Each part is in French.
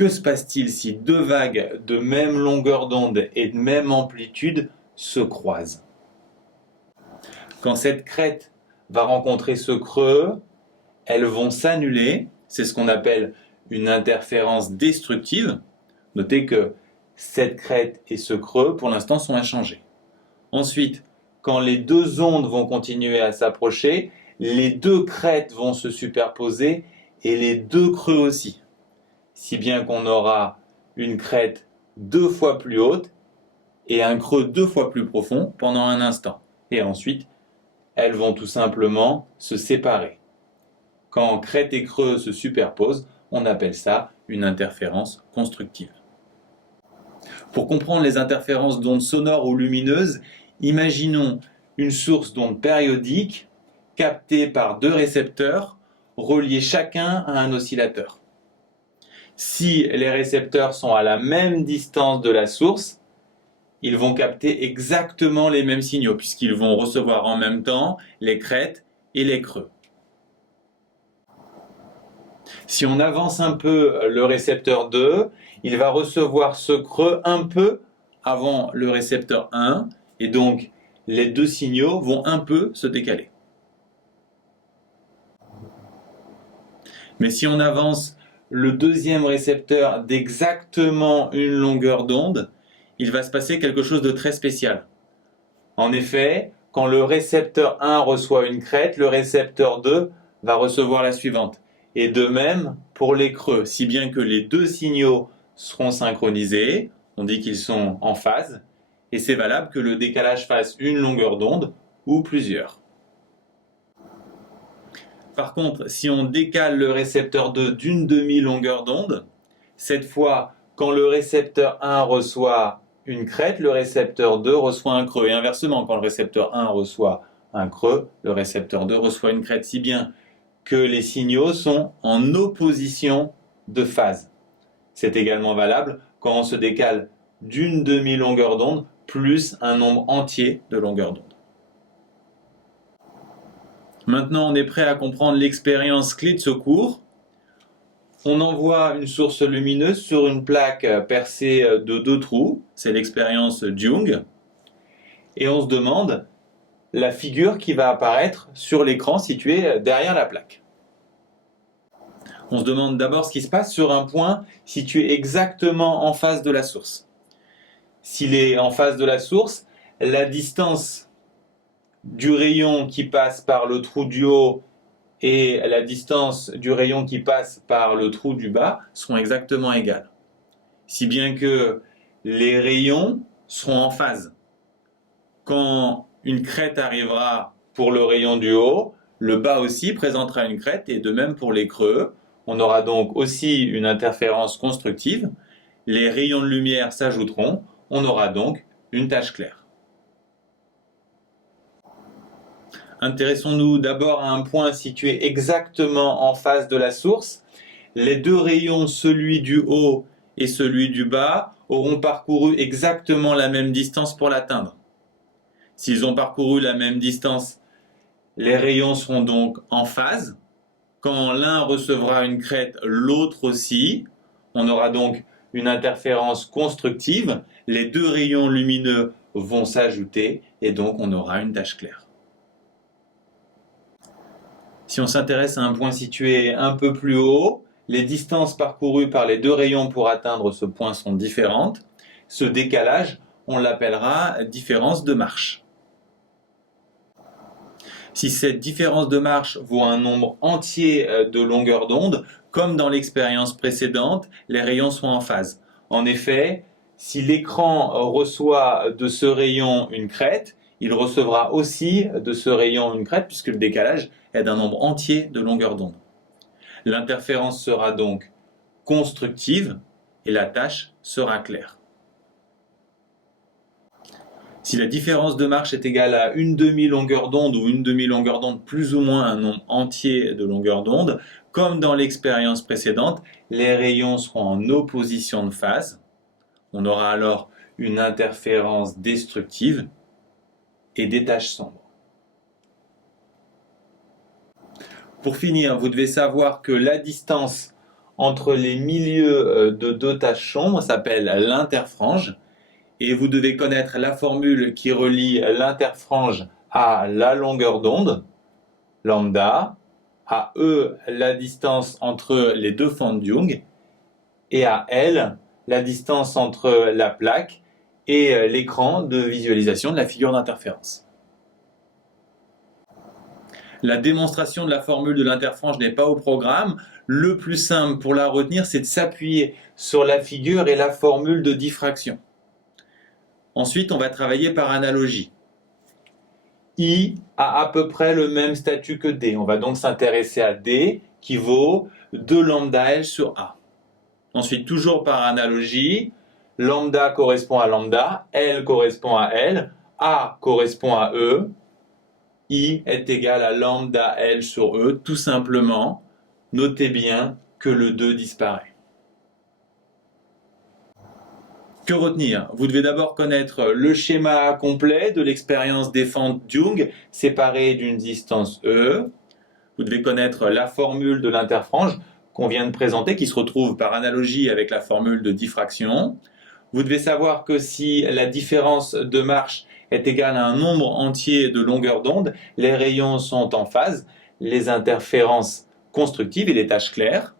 Que se passe-t-il si deux vagues de même longueur d'onde et de même amplitude se croisent? Quand cette crête va rencontrer ce creux, elles vont s'annuler, c'est ce qu'on appelle une interférence destructive. Notez que cette crête et ce creux, pour l'instant, sont inchangés. Ensuite, quand les deux ondes vont continuer à s'approcher, les deux crêtes vont se superposer et les deux creux aussi. Si bien qu'on aura une crête 2 fois plus haute et un creux 2 fois plus profond pendant un instant. Et ensuite, elles vont tout simplement se séparer. Quand crête et creux se superposent, on appelle ça une interférence constructive. Pour comprendre les interférences d'ondes sonores ou lumineuses, imaginons une source d'ondes périodiques captée par deux récepteurs reliés chacun à un oscillateur. Si les récepteurs sont à la même distance de la source, ils vont capter exactement les mêmes signaux puisqu'ils vont recevoir en même temps les crêtes et les creux. Si on avance un peu le récepteur 2, il va recevoir ce creux un peu avant le récepteur 1 et donc les deux signaux vont un peu se décaler. Mais si on avance le deuxième récepteur d'exactement une longueur d'onde, il va se passer quelque chose de très spécial. En effet, quand le récepteur 1 reçoit une crête, le récepteur 2 va recevoir la suivante. Et de même pour les creux, si bien que les deux signaux seront synchronisés, on dit qu'ils sont en phase, et c'est valable que le décalage fasse une longueur d'onde ou plusieurs. Par contre, si on décale le récepteur 2 d'une demi-longueur d'onde, cette fois, quand le récepteur 1 reçoit une crête, le récepteur 2 reçoit un creux. Et inversement, quand le récepteur 1 reçoit un creux, le récepteur 2 reçoit une crête, si bien que les signaux sont en opposition de phase. C'est également valable quand on se décale d'une demi-longueur d'onde plus un nombre entier de longueurs d'onde. Maintenant, on est prêt à comprendre l'expérience clé de ce cours. On envoie une source lumineuse sur une plaque percée de deux trous, c'est l'expérience Jung, et on se demande la figure qui va apparaître sur l'écran situé derrière la plaque. On se demande d'abord ce qui se passe sur un point situé exactement en face de la source. S'il est en face de la source, la distance du rayon qui passe par le trou du haut et la distance du rayon qui passe par le trou du bas seront exactement égales. Si bien que les rayons seront en phase. Quand une crête arrivera pour le rayon du haut, le bas aussi présentera une crête et de même pour les creux. On aura donc aussi une interférence constructive. Les rayons de lumière s'ajouteront. On aura donc une tache claire. Intéressons-nous d'abord à un point situé exactement en face de la source. Les deux rayons, celui du haut et celui du bas, auront parcouru exactement la même distance pour l'atteindre. S'ils ont parcouru la même distance, les rayons seront donc en phase. Quand l'un recevra une crête, l'autre aussi. On aura donc une interférence constructive. Les deux rayons lumineux vont s'ajouter et donc on aura une tache claire. Si on s'intéresse à un point situé un peu plus haut, les distances parcourues par les deux rayons pour atteindre ce point sont différentes. Ce décalage, on l'appellera différence de marche. Si cette différence de marche vaut un nombre entier de longueurs d'onde, comme dans l'expérience précédente, les rayons sont en phase. En effet, si l'écran reçoit de ce rayon une crête, il recevra aussi de ce rayon une crête puisque le décalage est d'un nombre entier de longueurs d'onde. L'interférence sera donc constructive et la tâche sera claire. Si la différence de marche est égale à une demi-longueur d'onde ou une demi-longueur d'onde plus ou moins un nombre entier de longueurs d'onde, comme dans l'expérience précédente, les rayons seront en opposition de phase. On aura alors une interférence destructive et des taches sombres. Pour finir, vous devez savoir que la distance entre les milieux de deux taches sombres s'appelle l'interfrange. Et vous devez connaître la formule qui relie l'interfrange à la longueur d'onde, lambda, à E la distance entre les deux fentes Young, et à L la distance entre la plaque et l'écran de visualisation de la figure d'interférence. La démonstration de la formule de l'interfrange n'est pas au programme. Le plus simple pour la retenir, c'est de s'appuyer sur la figure et la formule de diffraction. Ensuite, on va travailler par analogie. I a à peu près le même statut que D. On va donc s'intéresser à D qui vaut 2 lambda L sur A. Ensuite, toujours par analogie, lambda correspond à lambda, L correspond à L, A correspond à E, I est égal à lambda L sur E, tout simplement. Notez bien que le 2 disparaît. Que retenir? Vous devez d'abord connaître le schéma complet de l'expérience des fentes Young séparées d'une distance E. Vous devez connaître la formule de l'interfrange qu'on vient de présenter, qui se retrouve par analogie avec la formule de diffraction. Vous devez savoir que si la différence de marche est égale à un nombre entier de longueurs d'onde, les rayons sont en phase, les interférences constructives et les tâches claires.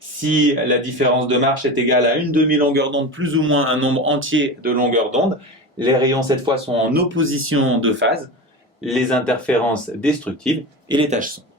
Si la différence de marche est égale à une demi-longueur d'onde plus ou moins un nombre entier de longueurs d'onde, les rayons cette fois sont en opposition de phase, les interférences destructives et les tâches sombres.